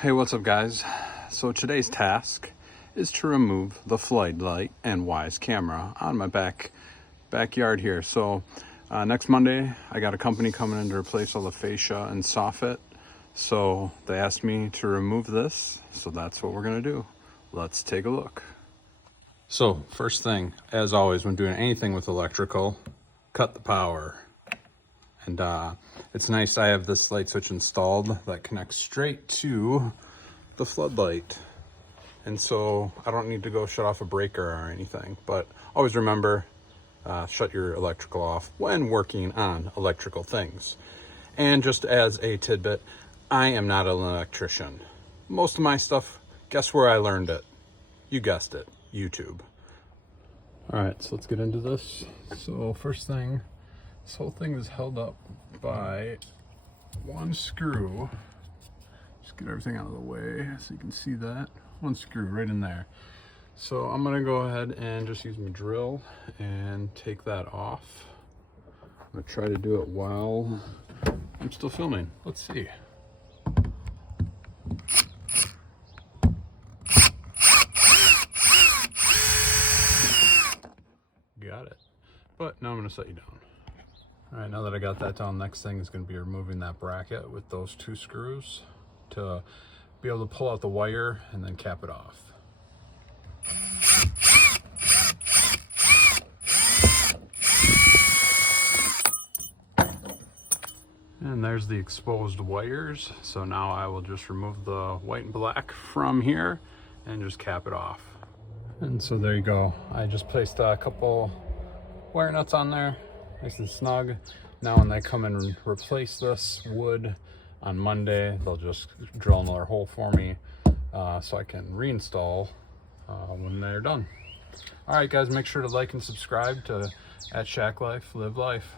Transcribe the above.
Hey, what's up guys? So today's task is to remove the Floodlight and Wyze camera on my backyard here. So next Monday I got a company coming in to replace all the fascia and soffit. So they asked me to remove this, so that's what we're gonna do. Let's take a look. So first thing, as always when doing anything with electrical, cut the power. And it's nice, I have this light switch installed that connects straight to the floodlight. And so I don't need to go shut off a breaker or anything, but always remember, shut your electrical off when working on electrical things. And just as a tidbit, I am not an electrician. Most of my stuff, guess where I learned it? You guessed it, YouTube. All right, so let's get into this. So first thing, this whole thing is held up by one screw. Just get everything out of the way so you can see that. One screw right in there. So I'm gonna go ahead and just use my drill and take that off. I'm gonna try to do it while I'm still filming. Let's see. Got it. But now I'm gonna set you down. All right, now that I got that down, next thing is going to be removing that bracket with those two screws to be able to pull out the wire and then cap it off. And there's the exposed wires. So now I will just remove the white and black from here and just cap it off. And so there you go. I just placed a couple wire nuts on there. Nice and snug. Now when they come and replace this wood on Monday, they'll just drill another hole for me so I can reinstall when they're done. All right guys, make sure to like and subscribe to @SchakLife, live life.